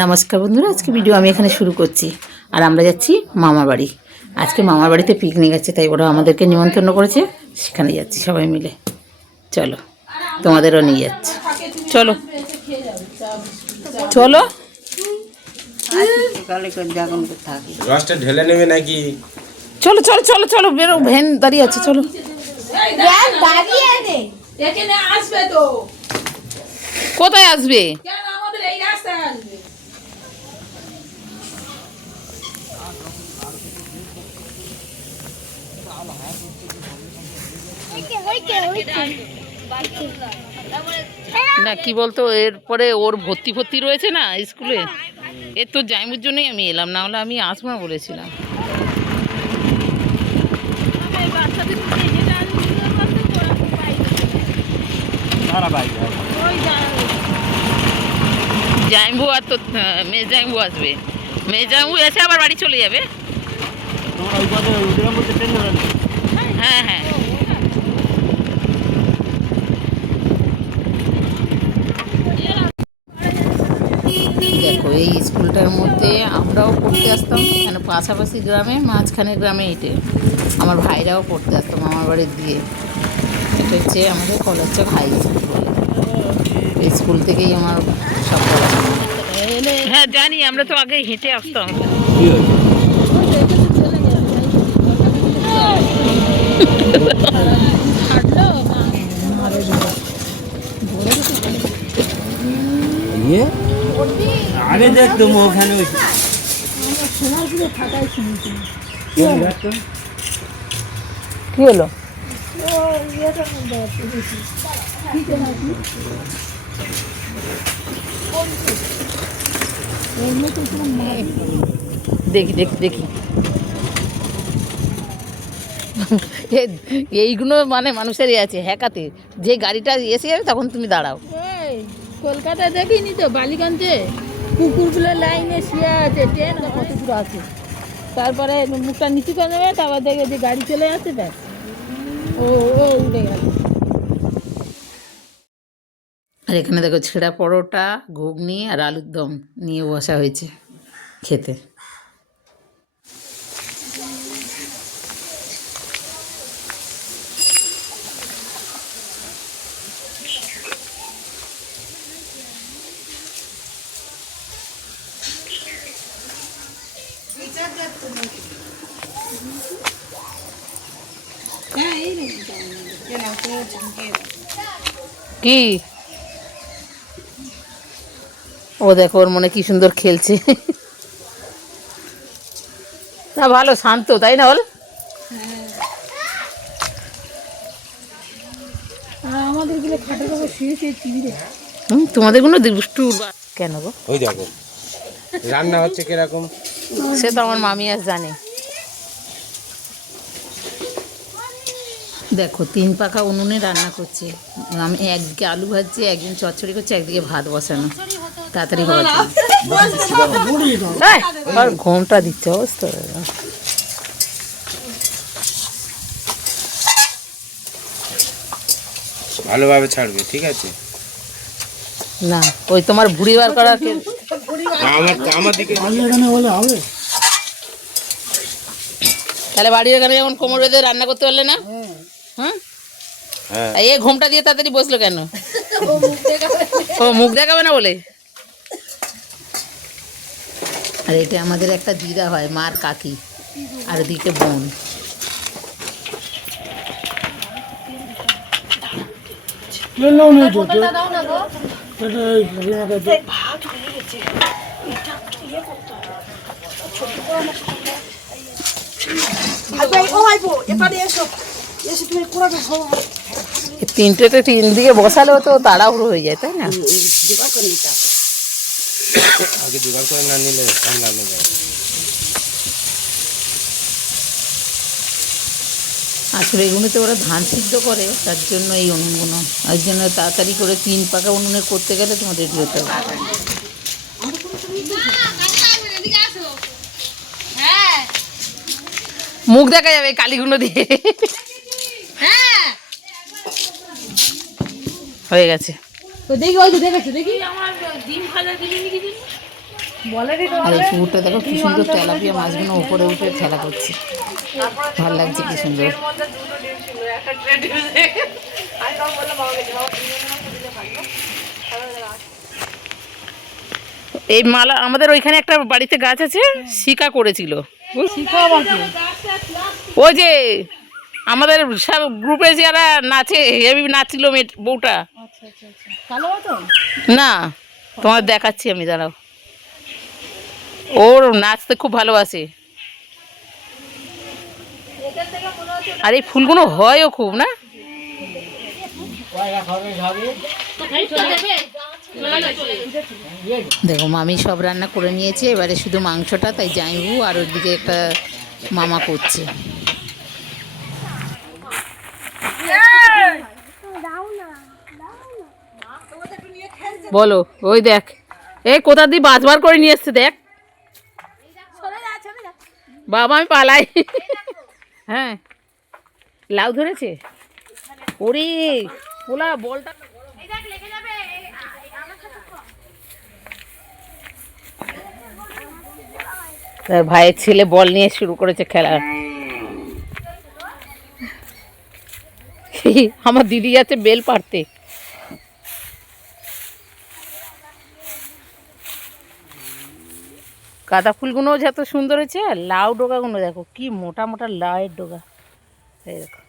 নমস্কার বন্ধুরা, আজকে ভিডিও আমি এখানে শুরু করছি। আর আমরা যাচ্ছি মামার বাড়ি। আজকে মামার বাড়িতে পিকনিক আছে, তাই ওরা আমাদেরকে নিমন্ত্রণ করেছে, সেখানে যাচ্ছি সবাই মিলে। চলো, তোমাদেরও নিয়ে যাচ্ছি। চলো চলো, রসটা ঢেলে নেবে নাকি? চলো চলো চলো চলো, বেরো, ভ্যান দাঁড়িয়ে আছে, চলো। কোথায় আসবে? না কি বলতো, এরপরে ওর ভর্তি রয়েছে না স্কুলে, এর তো জাইমুর জন্যই আমি এলাম, না হলে আমি আসবো না বলেছিলাম। জাইম্বু আর তো মেয়ে জাইম্বু আসবে, মেয়ে জাইম্বু এসে আবার বাড়ি চলে যাবে। হ্যাঁ হ্যাঁ, দেখো এই স্কুলটার মধ্যে আমরাও পড়তে আসতাম, কেন পাশাপাশি গ্রামে, মাঝখানে গ্রামে এটে আমার ভাইরাও পড়তে আসতাম আমার বাড়ির দিয়ে। এটা হচ্ছে আমাদের কলেজটা হাই স্কুল বলে, এই স্কুল থেকেই আমার সব পড়াশোনা। হ্যাঁ জানি, আমরা তো আগে হেঁটে আসতাম। আগে দেখতো ওখানে কি হলো? দেখি দেখি দেখি, এইগুলো মানে মানুষেরই আছে হ্যাকাতে, যে গাড়িটা এসে যাবে তখন তুমি দাঁড়াও। কলকাতায় দেখিনি তো, বালিগঞ্জে কুকুরগুলো লাইনে শুয়ে আছে, ট্রেন কত দূর আছে, তারপরে মুখটা নিচু করে নেবে, তারপর দেখে যে গাড়ি চলে আসে, ব্যাস ও ও উঠে গেল। আর এখানে দেখো ছেঁড়া পরোটা, ঘুগনি আর আলুর দম নিয়ে বসা হয়েছে খেতে। কি ও দেখো, ওর মনে কি সুন্দর খেলছে। না ভালো শান্ত, তাই না বল? আমাদের গুলো খাটের উপর শুয়ে শুয়ে টিভি দেখে। তোমাদের কোনো দুষ্টু কেন গো? ওই দেখো রান্না হচ্ছে কিরকম, সে তো আমার মামি আজ জানে। দেখো 3 পাখা উনুনে রান্না করছে, আমি একদিকে আলু ভাজছি, একদিন চচ্চড়ি করছি, একদিকে ভাত বসানো, তাড়াতাড়ি হওয়ার জন্য। আর ঘুমটা দিচ্ছে অবস্থা। ভালোভাবে ছাড়বে, ঠিক আছে? না ওই তোমার ভুড়ি বার করা আমার দিকে তাহলে বাড়ির এখানে যেমন কোমর বেঁধে রান্না করতে পারলে না? হ্যাঁ, এ ঘুমটা দিয়ে তাড়াতাড়ি বসলো কেন? ও মুখ দেখাবে না বলে। আর এটা আমাদের একটা দিদা হয়, মার কাকি, আর দিকে বোন। তিনটে টিন দিয়ে বসালেও তো তাড়াহুড়ো হয়ে যায়, তাই না? আগে জোগাড় করে না নিলে ঠান্ডা হয়ে যায়। আসলে এগুলোতে ওরা ধান সিদ্ধ করে, তার জন্য এই উনুনগুলো, ওই জন্য তাড়াতাড়ি করে 3 পাকা উনুনে করতে গেলে তোমার রেডি হতে হবে। মুখ দেখা যাবে কালীগুলো দিয়ে। হয়ে গেছে। তো দেখি, ওই তো দেখেছো, দেখি আমার ডিম ভাজা দিলি নাকি? আর এই পুকুরটা দেখো কি সুন্দর তেলাপিয়া মাছগুলো উপরে উঠে খেলা করছে, ভালো লাগছে কি সুন্দর। এই মালা আমাদের ওইখানে একটা বাড়িতে গাছ আছে, শিকা করেছিল। ওই যে আমাদের সব গ্রুপে যারা নাচে হেবি নাচছিল বউটা, না তোমার দেখাচ্ছি আমি, দাঁড়াও। ওর নাচতে খুব ভালোবাসে। আর এই ফুলগুলো হয়ও খুব, না? দেখো মামি সব রান্না করে নিয়েছে, এবারে শুধু মাংসটা, তাই জাইবু আর ওদিকে একটা মামা করছে। বলো, ওই দেখ এই কোথা দিয়ে বাজবার করে নিয়ে এসছে, দেখ বাবা আমি পালাই। হ্যাঁ লাউ ধরেছে, ওরে পোলা বলটা। তার ভাইয়ের ছেলে বল নিয়ে শুরু করেছে খেলা। আমার দিদি যাচ্ছে বেল পাড়তে। গাঁদা ফুলগুলো যত সুন্দর হয়েছে, আর লাউ ডোকাগুলো দেখো কি মোটা মোটা লাউয়ের ডোকা। এই দেখো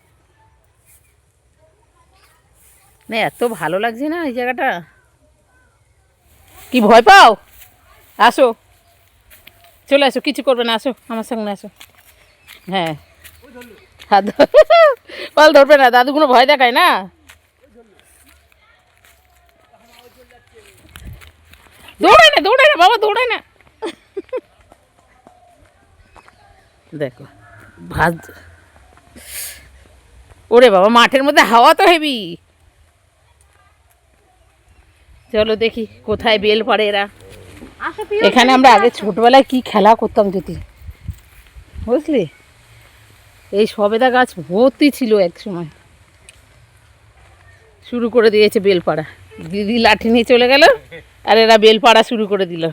না, এত ভালো লাগছে না এই জায়গাটা। কি ভয় পাও? আসো, চলে আসো, কিছু করবে না, আসো আমার সঙ্গে আসো। হ্যাঁ হাত বল ধরবে না, দাদুগুলো ভয় দেখায় না। দৌড়ায় না, দৌড়ায় না বাবা, দৌড়ায় না। দেখো ভাত, ওরে বাবা মাঠের মধ্যে হাওয়া তো হেবি। চলো দেখি কোথায় বেল পাড়ে এরা। এখানে আমরা আগে ছোটবেলায় কি খেলা করতাম যদি, বুঝলি? এই সবেদা গাছ ভর্তি ছিল এক সময়। শুরু করে দিয়েছে বেলপাড়া, দিদি লাঠি নিয়ে চলে গেল আর এরা বেলপাড়া শুরু করে দিল।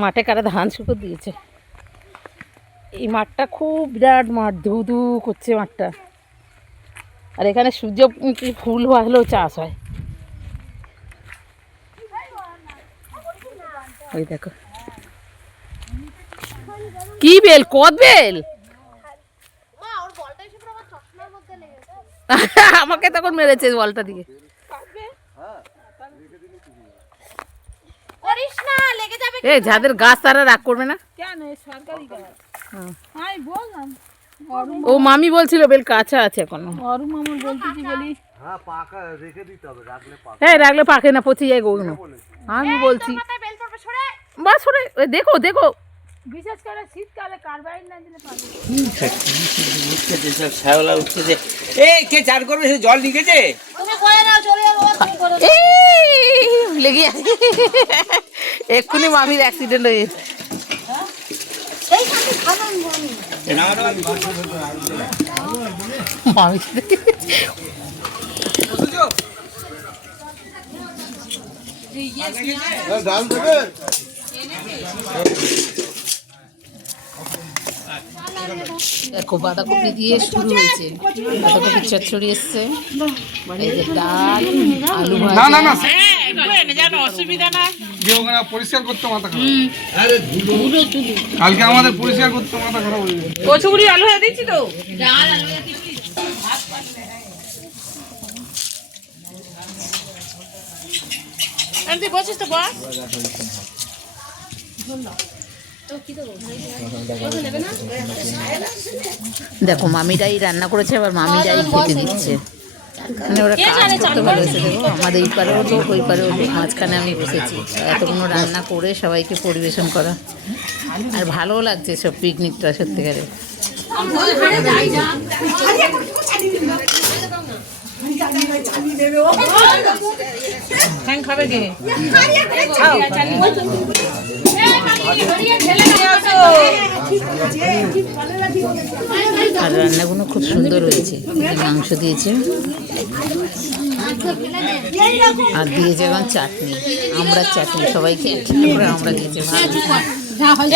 মাঠে কারা ধান শুকো দিয়েছে। এই মাঠটা খুব বিরাট মাঠ, ধু ধু করছে মাঠটা। আর এখানে সূর্যমুখী ফুল ভালো চাষ হয়। ওই দেখো কি বেল, কদ বেল। আমাকে তখন মেরেছে বলটা দিয়ে। এই যাদের গাছ তারা রাগ করবে না কেন? সরকারি গাছ। আমি বললাম ও মামি বলছিল বেল কাঁচা আছে এখনো। অরুণ মামুর বলতেছি বলি হ্যাঁ রাখলে পাকে না, পচে যায় ওগুলো। আমি বলছি বাস সরে, দেখো দেখো বিশেষ করে শীতকালে কার্বাইড না দিলে পাবে। সব শ্যাওলা উঠছে যে, এই কে চার করবে, সে জল নিকেছে। লেগে আছে এক্ষুনি মামির অ্যাক্সিডেন্ট হয়ে গেছে। মামি দেখো বাঁধাকপি দিয়ে শুরু হয়েছে, বাঁধাকপির চচ্চড়ি এসছে, এই যে ডাল, আলু ভাজা। অসুবিধা না, পরিষ্কার করতে মাথা খারাপ। কালকে আমাদের পরিষ্কার করতে মাথা খারাপ হয়ে গেছে। কচুগুড়ি আলু হয়ে দিচ্ছি তো, ডাল আলু হয়ে দিচ্ছি। তুই বসিস তো বস। দেখো মামিরাই রান্না করেছে, আবার মামিরাই খেতে দিচ্ছে। মানে ওরা কাজ করতে ভালোবাসে। দেখো আমাদের এই পারেও লোক, ওই পারেও লোক, মাঝখানে আমি বসেছি। এতগুলো রান্না করে সবাইকে পরিবেশন করা, আর ভালোও লাগছে সব পিকনিকটা সত্যিকারে। খাবে কে? আর রান্নাগুলো খুব সুন্দর হয়েছে। এই যে মাংস দিয়েছে আর দিয়েছে এখন চাটনি, আমরা চাটনি সবাইকে একটু করে আমরা দিয়েছে। এখন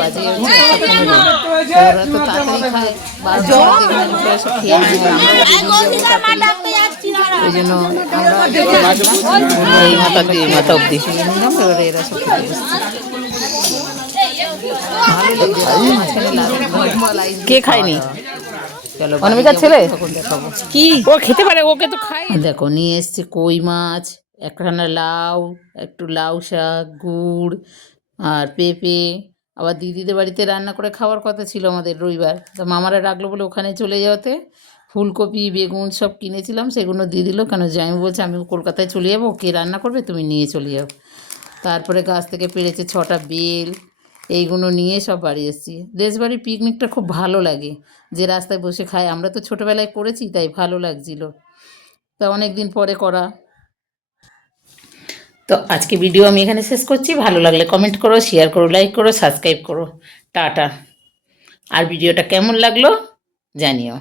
বাজে ওরা তো তাড়াতাড়ি খায়, সব খেয়ে ওই জন্য আমরা এই মাথা দিয়ে মাথা অব্দি খেয়ে নিলাম। এবারে এরা সব খেতে বসছে। কে খায়নি? চলো অনামিকার ছেলে কি ও খেতে পারে, ওকে তো খাই। দেখো নিয়ে এসছে কই মাছ, একখানা লাউ, একটু লাউ শাক, গুড় আর পেঁপে। আবার দিদিদের বাড়িতে রান্না করে খাওয়ার কথা ছিল আমাদের রবিবার, তো মামারা রাখলো বলে ওখানে চলে যাওয়াতে ফুলকপি বেগুন সব কিনেছিলাম, সেগুলো দিয়ে দিল। কেন জামি বলছে আমি কলকাতায় চলে যাবো, কে রান্না করবে, তুমি নিয়ে চলে যাও। তারপরে গাছ থেকে পেড়েছে 6টা বেল, এইগুলো নিয়ে সব বাড়ি এসেছি। দেশবাড়ির পিকনিকটা খুব ভালো লাগে, যে রাস্তায় বসে খাই, আমরা তো ছোটোবেলায় করেছি তাই ভালো লাগছিল, তা অনেক দিন পরে করা। তো আজকে ভিডিও আমি এখানে শেষ করছি। ভালো লাগলে কমেন্ট করো, শেয়ার করো, লাইক করো, সাবস্ক্রাইব করো। টাটা। আর ভিডিওটা কেমন লাগলো জানিও।